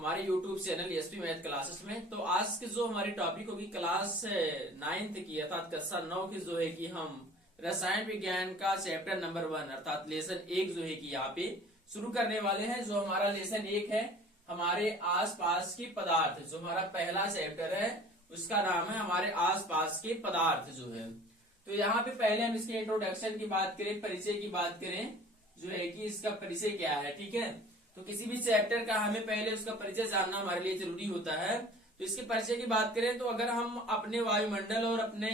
हमारे YouTube channel SP math classes में। तो आज के जो हमारी टॉपिक होगी क्लास 9th की अर्थात कक्षा 9 की जो है कि हम रसायन विज्ञान का चैप्टर नंबर 1 अर्थात लेसन 1 जो है कि यहाँ पे शुरू करने वाले हैं। जो हमारा लेसन 1 है हमारे आसपास के पदार्थ, जो हमारा पहला चैप्टर है उसका नाम है हमारे आसपास के पदार्थ जो है। तो यहाँ पे पहले हम इसके इंट्रोडक्शन की बात करें, परिचय की बात करें, जो है कि इसका परिचय क्या है। ठीक है, तो किसी भी चैप्टर का हमें पहले उसका परिचय जानना हमारे लिए जरूरी होता है। तो इसके परिचय की बात करें तो अगर हम अपने वायुमंडल और अपने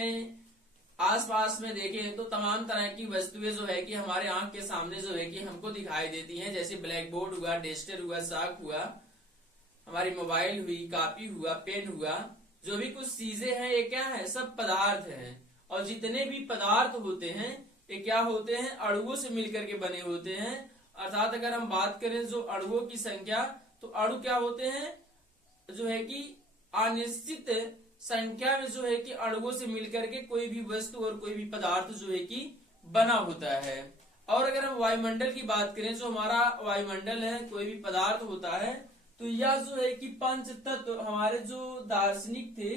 आसपास में देखें तो तमाम तरह की वस्तुएं जो है कि हमारे आंख के सामने जो है कि हमको दिखाई देती हैं। जैसे ब्लैक बोर्ड हुआ, डेस्टर हुआ, चाक हुआ, हमारी मोबाइल हुई, कापी हुआ, पेन हुआ, जो भी कुछ चीजें हैं ये क्या है, सब पदार्थ हैं। और जितने भी पदार्थ होते हैं ये क्या होते हैं, अणुओं से मिलकर के बने होते हैं। अर्थात अगर हम बात करें जो अणुओं की संख्या, तो अणु क्या होते हैं, जो है कि अनिश्चित संख्या में जो है कि अणुओं से मिलकर के कोई भी वस्तु और कोई भी पदार्थ जो है कि बना होता है। और अगर हम वायुमंडल की बात करें, जो हमारा वायुमंडल है, कोई भी पदार्थ होता है, तो यह जो है कि पंच तत्व, हमारे जो दार्शनिक थे,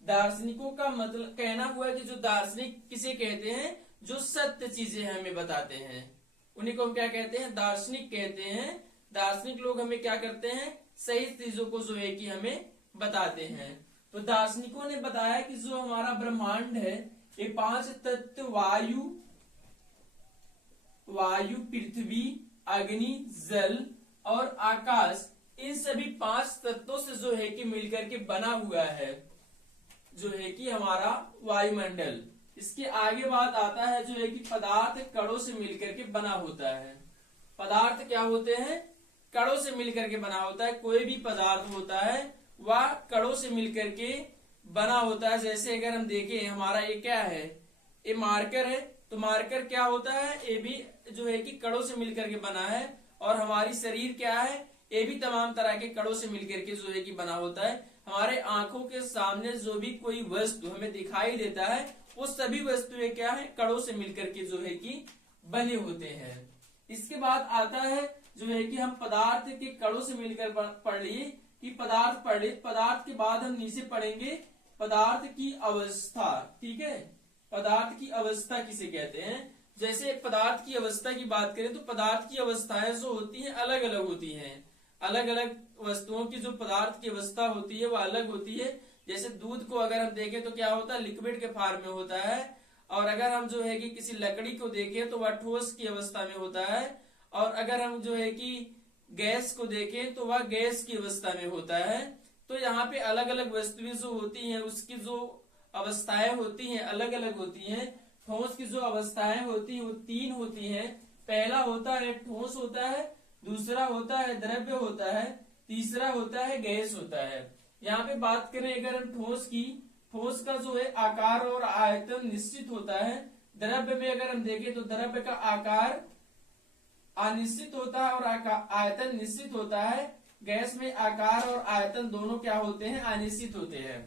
दार्शनिकों का मतलब कहना हुआ है कि जो दार्शनिक किसे कहते हैं, जो सत्य चीजें हमें बताते हैं, उन्हीं को हम क्या कहते हैं, दार्शनिक कहते हैं। दार्शनिक लोग हमें क्या करते हैं, सही चीजों को जो है कि हमें बताते हैं। तो दार्शनिकों ने बताया कि जो हमारा ब्रह्मांड है ये 5 तत्व वायु, पृथ्वी, अग्नि, जल और आकाश, इन सभी 5 तत्वों से जो है कि मिलकर के बना हुआ है, जो है कि हमारा वायुमंडल। इसके आगे बात आता है जो है कि पदार्थ कणों से मिलकर के बना होता है। पदार्थ क्या होते हैं, कणों से मिलकर के बना होता है। कोई भी पदार्थ होता है वह कणों से मिलकर के बना होता है। जैसे अगर हम देखें हमारा ये क्या है, ये मार्कर है, तो मार्कर क्या होता है, ये भी जो है कि कणों से मिलकर के बना है। और हमारी शरीर क्या है, ये भी तमाम तरह के कणों से मिलकर के जो है कि बना होता है। हमारे आंखों के सामने जो भी कोई वस्तु हमें दिखाई देता है वो सभी वस्तुएं क्या है, कणों से मिलकर के जो है कि बने होते हैं। इसके बाद आता है जो है कि हम पदार्थ के कणों से मिलकर पढ़ लिए कि पदार्थ पढ़ लिए। पदार्थ के बाद हम नीचे पढ़ेंगे पदार्थ की अवस्था। ठीक है, पदार्थ की अवस्था किसे कहते हैं। जैसे पदार्थ की अवस्था की बात करें तो पदार्थ की अवस्थाएं जो होती हैं अलग अलग होती हैं। अलग अलग वस्तुओं की जो पदार्थ की अवस्था होती है वो अलग होती है। जैसे दूध को अगर हम देखें तो क्या होता है, लिक्विड के फॉर्म में होता है। और अगर हम जो है कि किसी लकड़ी को देखें तो वह ठोस की अवस्था में होता है। और अगर हम जो है कि गैस को देखें तो वह गैस की अवस्था में होता है। तो यहाँ पे अलग अलग वस्तुएं जो होती हैं उसकी जो अवस्थाएं होती हैं अलग अलग होती हैं। ठोस की जो अवस्थाएं होती हैं वो 3 होती हैं। पहला होता है ठोस होता है, दूसरा होता है द्रव्य होता है, तीसरा होता है गैस होता है। यहाँ पे बात करें अगर हम ठोस की, ठोस का जो है आकार और आयतन निश्चित होता है। द्रव्य में अगर हम देखें तो द्रव्य का आकार अनिश्चित होता है और आयतन निश्चित होता है। गैस में आकार और आयतन दोनों क्या होते हैं, अनिश्चित होते हैं।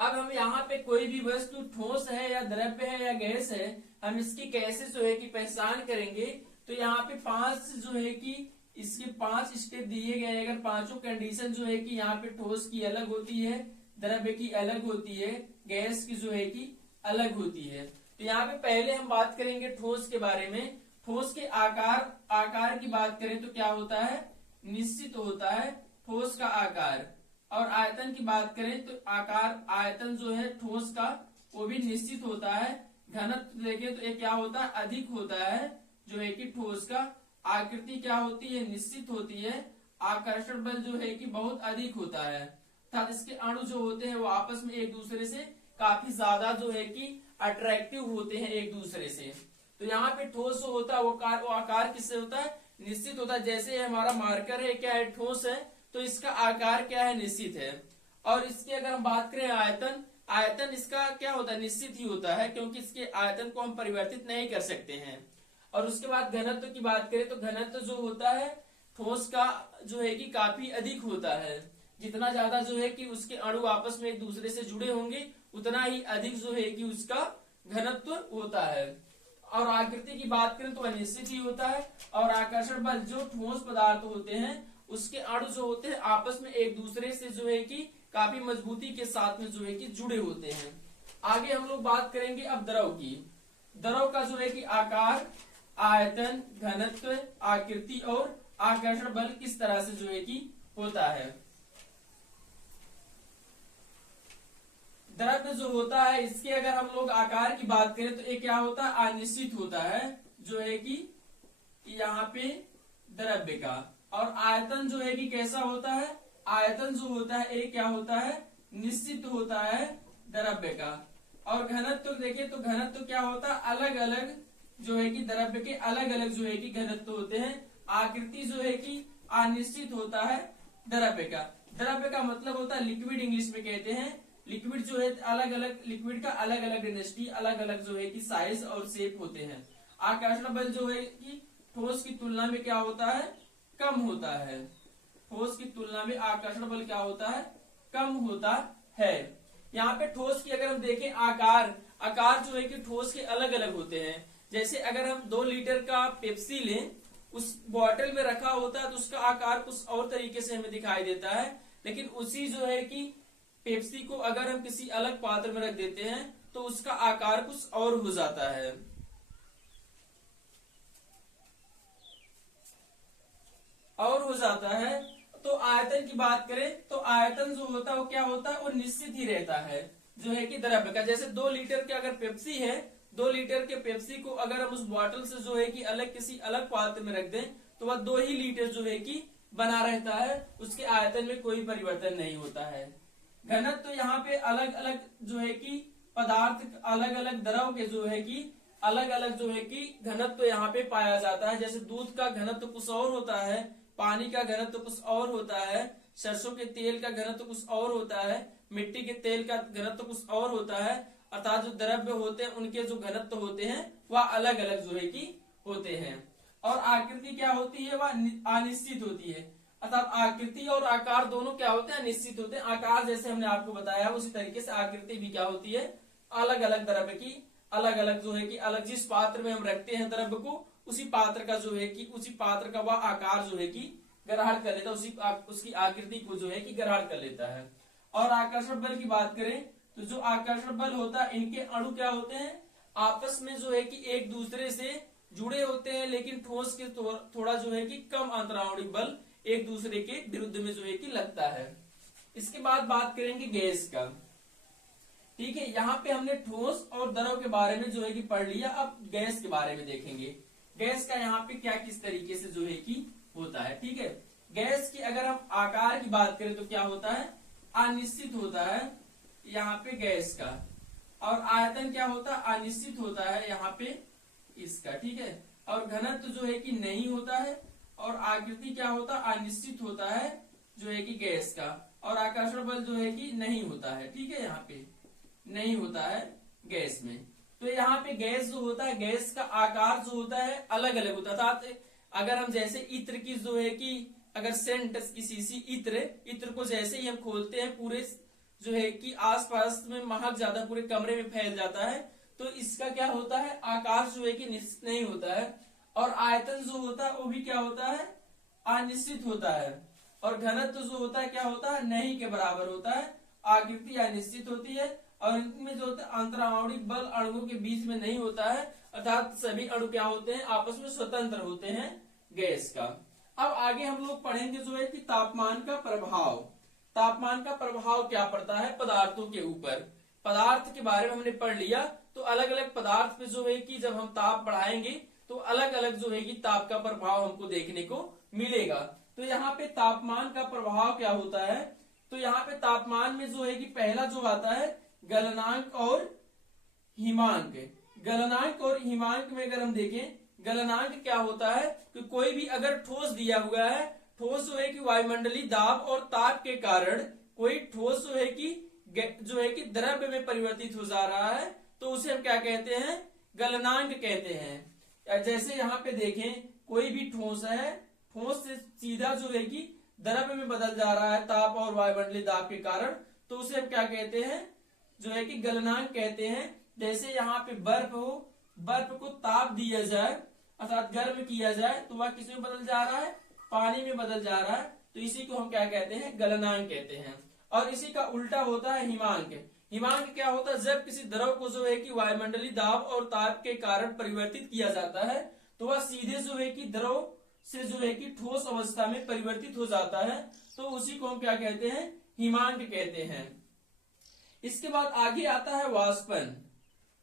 अब हम यहाँ पे कोई भी वस्तु ठोस है या द्रव्य है या गैस है, हम इसकी कैसे जो है कि पहचान करेंगे। तो यहाँ पे 5 जो है कि इसके 5 स्टेप दिए गए हैं। अगर पांचों कंडीशन जो है कि यहाँ पे ठोस की अलग होती है, द्रव्य की अलग होती है, गैस की जो है कि अलग होती है। तो यहाँ पे पहले हम बात करेंगे ठोस के बारे में। ठोस के आकार की बात करें तो क्या होता है, निश्चित होता है ठोस का आकार। और आयतन की बात करें तो आयतन जो है ठोस का वो भी निश्चित होता है। घनत्व देखें तो ये क्या होता है, अधिक होता है जो है कि ठोस का। आकृति क्या होती है, निश्चित होती है। आकर्षण बल जो है कि बहुत अधिक होता है। अर्थात इसके अणु जो होते हैं वो आपस में एक दूसरे से काफी ज्यादा जो है कि अट्रैक्टिव होते हैं एक दूसरे से। तो यहाँ पे ठोस जो होता है वो आकार किससे होता है, निश्चित होता है। जैसे हमारा मार्कर है क्या है, ठोस है, तो इसका आकार क्या है, निश्चित है। और इसकी अगर हम बात करें आयतन, आयतन इसका क्या होता है, निश्चित ही होता है, क्योंकि इसके आयतन को हम परिवर्तित नहीं कर सकते हैं। और उसके बाद घनत्व की बात करें तो घनत्व जो होता है ठोस का जो है कि काफी अधिक होता है। जितना ज्यादा जो है कि उसके अणु आपस में एक दूसरे से जुड़े होंगे उतना ही अधिक जो है कि उसका घनत्व होता है। और आकृति की बात करें तो अनिश्चित ही होता है। और आकर्षण बल जो ठोस पदार्थ होते हैं उसके अणु जो होते हैं आपस में एक दूसरे से जो है कि काफी मजबूती के साथ में जो है कि जुड़े होते हैं। आगे हम लोग बात करेंगे अब द्रव की। द्रव का जो है कि आकार, आयतन, घनत्व, आकृति और आकर्षण बल किस तरह से जो है कि होता है। द्रव्य जो होता है इसके अगर हम लोग आकार की बात करें तो ये क्या होता है, अनिश्चित होता है जो है कि यहाँ पे द्रव्य का। और आयतन जो है कि कैसा होता है, आयतन जो होता है ये क्या होता है, निश्चित होता है द्रव्य का। और घनत्व देखें तो घनत्व क्या होता है, अलग अलग जो है कि द्रव्य के अलग अलग जो है कि घनत्व होते हैं। आकृति जो है कि अनिश्चित होता है द्रव्य का। द्रव्य का मतलब होता है लिक्विड, इंग्लिश में कहते हैं। लिक्विड जो है अलग अलग, लिक्विड का अलग अलग डेंसिटी, अलग अलग जो है कि साइज और शेप होते हैं। आकर्षण बल जो है कि ठोस की तुलना में क्या होता है, कम होता है। ठोस की तुलना में आकर्षण बल क्या होता है, कम होता है। यहाँ पे ठोस की अगर हम देखें आकार, आकार जो है कि ठोस के अलग अलग होते हैं। जैसे अगर हम 2 लीटर का पेप्सी लें, उस बॉटल में रखा होता है तो उसका आकार कुछ और तरीके से हमें दिखाई देता है। लेकिन उसी जो है कि पेप्सी को अगर हम किसी अलग पात्र में रख देते हैं तो उसका आकार कुछ और हो जाता है। और हो जाता है। तो आयतन की बात करें तो आयतन जो होता है वो क्या होता है, वो निश्चित ही रहता है जो है कि द्रव्य का। जैसे 2 लीटर के अगर पेप्सी है, 2 लीटर के पेप्सी को अगर हम उस बॉटल से जो है कि अलग किसी अलग पात्र में रख दें तो वह 2 ही लीटर जो है कि बना रहता है, उसके आयतन में कोई परिवर्तन नहीं होता है। घनत्व तो यहाँ पे अलग अलग जो है कि पदार्थ, अलग अलग द्रव के जो है कि अलग अलग जो है कि घनत्व तो यहाँ पे पाया जाता है। जैसे दूध का घनत्व कुछ और होता है, पानी का घनत्व कुछ और होता है, सरसों के तेल का घनत्व कुछ और होता है, मिट्टी के तेल का घनत्व कुछ और होता है। अर्थात जो द्रव्य होते हैं उनके जो घनत्व होते हैं वह अलग अलग जो है कि होते हैं। और आकृति क्या होती है, वह अनिश्चित होती है। अर्थात आकृति और आकार दोनों क्या होते हैं, निश्चित होते हैं। आकार जैसे हमने आपको बताया उसी तरीके से आकृति भी क्या होती है, अलग अलग द्रव्य की अलग अलग जो है कि अलग जिस पात्र में हम रखते हैं द्रव्य को, उसी पात्र का जो है कि उसी पात्र का वह आकार जो है कि ग्रहण कर लेता है, उसकी आकृति को जो है कि ग्रहण कर लेता है। और आकर्षण बल की बात करें तो जो आकर्षण बल होता है इनके अणु क्या होते हैं, आपस में जो है कि एक दूसरे से जुड़े होते हैं। लेकिन ठोस के थोड़ा जो है कि कम अंतराणविक बल एक दूसरे के विरुद्ध में जो है कि लगता है। इसके बाद बात करेंगे गैस का। ठीक है, यहाँ पे हमने ठोस और द्रव के बारे में जो है कि पढ़ लिया। अब गैस के बारे में देखेंगे, गैस का यहाँ पे क्या किस तरीके से जो है कि होता है। ठीक है, गैस की अगर हम आकार की बात करें तो क्या होता है, अनिश्चित होता है यहाँ पे गैस का। और आयतन क्या होता है, अनिश्चित होता है यहाँ पे इसका। ठीक है, और घनत्व जो है कि नहीं होता है। और आकृति क्या होता है, अनिश्चित होता है जो है कि गैस का। और आकर्षण बल जो है कि नहीं होता है। ठीक है, यहाँ पे नहीं होता है गैस में। तो यहाँ पे गैस जो होता है, गैस का आकार जो होता है अलग अलग होता है। अगर हम जैसे इत्र की जो है कि अगर सेंट की शीशी इत्र को जैसे ही हम खोलते हैं पूरे जो है कि आसपास में महक ज्यादा पूरे कमरे में फैल जाता है। तो इसका क्या होता है, आकार जो है कि निश्चित नहीं होता है। और आयतन जो होता है वो भी क्या होता है, अनिश्चित होता है। और घनत्व जो होता है क्या होता है, नहीं के बराबर होता है। आकृति अनिश्चित होती है। और इनमें जो होता है अंतराणविक बल अणुओं के बीच में नहीं होता है। अर्थात सभी अणु क्या होते हैं, आपस में स्वतंत्र होते हैं गैस का। अब आगे हम लोग पढ़ेंगे जो है कि तापमान का प्रभाव। तापमान का प्रभाव क्या पड़ता है पदार्थों के ऊपर। पदार्थ के बारे में हमने पढ़ लिया। तो अलग अलग पदार्थ पे जो है कि जब हम ताप बढ़ाएंगे तो अलग अलग जो है कि ताप का प्रभाव हमको देखने को मिलेगा। तो यहाँ पे तापमान का प्रभाव क्या होता है, तो यहाँ पे तापमान में जो है कि पहला जो आता है गलनांक और हिमांक। गलनांक और हिमांक में अगर हम देखें, गलनांक क्या होता है कि कोई भी अगर ठोस दिया हुआ है, ठोस जो है कि वायुमंडलीय दाब और ताप के कारण कोई ठोस जो है कि द्रव्य में परिवर्तित हो जा रहा है, तो उसे हम क्या कहते हैं, गलनांक कहते हैं। जैसे यहाँ पे देखें कोई भी ठोस है, ठोस से सीधा जो है कि द्रव्य में बदल जा रहा है ताप और वायुमंडलीय दाब के कारण, तो उसे हम क्या कहते हैं, जो है कि गलनांक कहते हैं। जैसे यहाँ पे बर्फ हो, बर्फ को ताप दिया जाए अर्थात गर्म किया जाए तो वह किस में बदल जा रहा है, पानी में बदल जा रहा है। तो इसी को हम क्या कहते हैं, गलनांक कहते हैं। और इसी का उल्टा होता है हिमांक। हिमांक क्या होता है, जब किसी द्रव को जो है कि वायुमंडलीय दाब और ताप के कारण परिवर्तित किया जाता है तो वह सीधे जो है कि द्रव से जो है कि ठोस अवस्था में परिवर्तित हो जाता है, तो उसी को हम क्या कहते हैं, हिमांक कहते हैं। इसके बाद आगे आता है वाष्पन।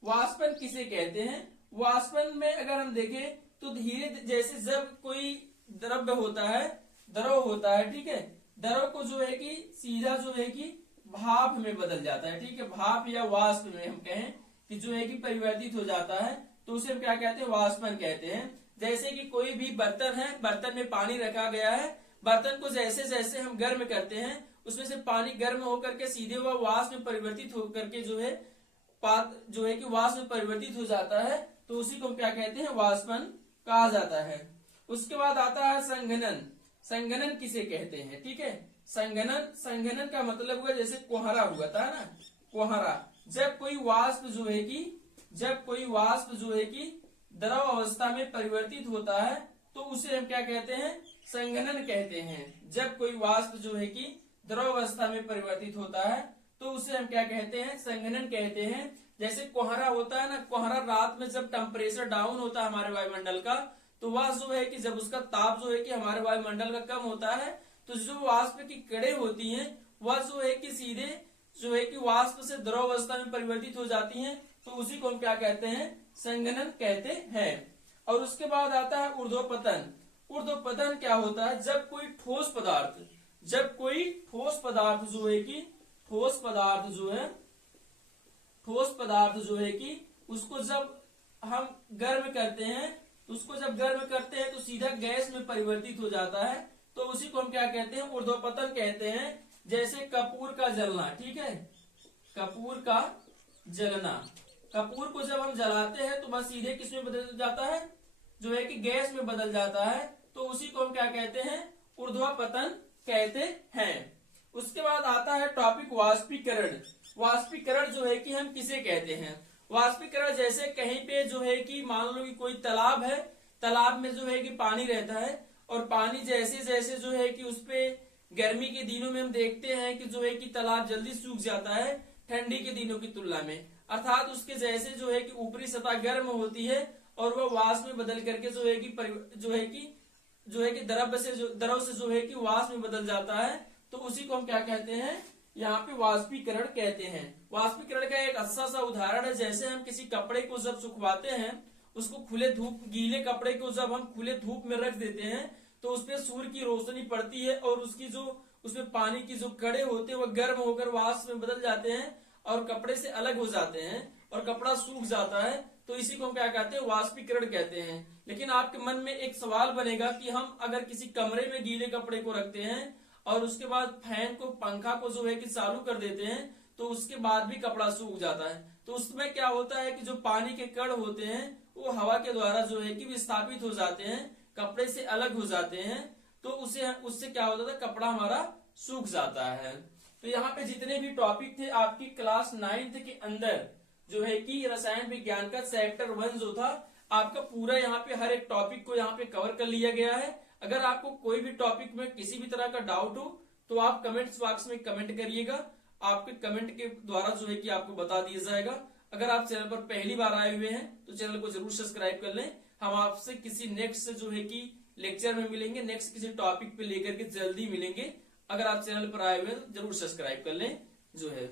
वाष्पन किसे कहते हैं, वाष्पन में अगर हम देखें तो धीरे जैसे जब कोई द्रव्य होता है, द्रव होता है, ठीक है, द्रव को जो है कि सीधा जो है कि भाप में बदल जाता है, ठीक है, भाप या वाष्प में हम कहें कि जो है कि परिवर्तित हो जाता है, तो उसे हम क्या कहते हैं, वाष्पन कहते हैं। जैसे कि कोई भी बर्तन है, बर्तन में पानी रखा गया है, बर्तन को जैसे जैसे हम गर्म करते हैं उसमें से पानी गर्म होकर के सीधे वह वाष्प में परिवर्तित होकर के जो है जो है कि वाष्प में परिवर्तित हो जाता है, तो उसी को हम क्या कहते हैं, वाष्पन कहा जाता है। उसके बाद आता है संघनन। संघनन किसे कहते हैं, ठीक है, संघनन, संघनन का मतलब हुआ जैसे कोहरा हुआ था ना, कोहरा, जब कोई वाष्प जो है कि द्रव अवस्था में परिवर्तित होता है तो उसे हम क्या कहते हैं, संघनन कहते हैं। जब कोई वाष्प जो है कि द्रव अवस्था में परिवर्तित होता है तो उसे हम क्या कहते हैं, संघनन कहते हैं। जैसे कोहरा होता है ना, कोहरा रात में जब टेम्परेचर डाउन होता है हमारे वायुमंडल का, तो वह जो है कि जब उसका ताप जो है कि हमारे वायुमंडल का कम होता है तो जो वाष्प की कड़े होती हैं वह जो है कि सीधे जो है कि वाष्प से द्रव अवस्था में परिवर्तित हो जाती हैं, तो उसी को हम क्या कहते हैं, संघनन कहते हैं। और उसके बाद आता है ऊर्ध्वपतन। ऊर्ध्वपतन क्या होता है, जब कोई ठोस पदार्थ जो है कि ठोस पदार्थ जो है कि उसको जब हम गर्म करते हैं, तो सीधा गैस में परिवर्तित हो जाता है, तो उसी को हम क्या कहते हैं, ऊर्ध्वपतन कहते हैं। जैसे कपूर का जलना, ठीक है, कपूर का जलना, कपूर को जब हम जलाते हैं तो बस सीधे किस में बदल जाता है, जो है कि गैस में बदल जाता है, तो उसी को हम क्या कहते हैं, ऊर्ध्वपतन कहते हैं। उसके बाद आता है टॉपिक वाष्पीकरण। वाष्पीकरण जो है कि हम किसे कहते हैं, वाष्पीकरण जैसे कहीं पे जो है कि मान लो कि कोई तालाब है, तालाब में जो है कि पानी रहता है और पानी जैसे जैसे जो है कि उसपे गर्मी के दिनों में हम देखते हैं कि जो है कि तालाब जल्दी सूख जाता है ठंडी के दिनों की तुलना में, अर्थात उसके जैसे जो है कि ऊपरी सतह गर्म होती है और वह वाष्प में बदल करके जो है कि द्रव से जो है कि वाष्प में बदल जाता है, तो उसी को हम क्या कहते हैं, यहाँ पे वाष्पीकरण कहते हैं। वाष्पीकरण का एक अच्छा सा उदाहरण है, जैसे हम किसी कपड़े को जब सुखवाते हैं, उसको गीले कपड़े को जब हम खुले धूप में रख देते हैं तो उसपे सूर्य की रोशनी पड़ती है और उसमें पानी की जो कड़े होते हैं वह गर्म होकर वाष्प में बदल जाते हैं और कपड़े से अलग हो जाते हैं और कपड़ा सूख जाता है, तो इसी को हम क्या कहते हैं, वाष्पीकरण कहते हैं। लेकिन आपके मन में एक सवाल बनेगा कि हम अगर किसी कमरे में गीले कपड़े को रखते हैं और उसके बाद फैन को, पंखा को जो है कि चालू कर देते हैं तो उसके बाद भी कपड़ा सूख जाता है, तो उसमें क्या होता है कि जो पानी के कण होते हैं वो हवा के द्वारा जो है कि विस्थापित हो जाते हैं, कपड़े से अलग हो जाते हैं, तो उससे क्या होता था, कपड़ा हमारा सूख जाता है। तो यहाँ पे जितने भी टॉपिक थे आपकी क्लास 9th के अंदर जो है कि रसायन विज्ञान का चैप्टर 1 जो था आपका पूरा यहाँ पे हर एक टॉपिक को यहाँ पे कवर कर लिया गया है। अगर आपको कोई भी टॉपिक में किसी भी तरह का डाउट हो तो आप कमेंट्स बॉक्स में कमेंट करिएगा, आपके कमेंट के द्वारा जो है कि आपको बता दिया जाएगा। अगर आप चैनल पर पहली बार आए हुए हैं तो चैनल को जरूर सब्सक्राइब कर लें। हम आपसे किसी नेक्स्ट जो है कि लेक्चर में मिलेंगे, नेक्स्ट किसी टॉपिक पे लेकर के जल्दी मिलेंगे। अगर आप चैनल पर आए हुए हैं तो जरूर सब्सक्राइब कर लें जो है।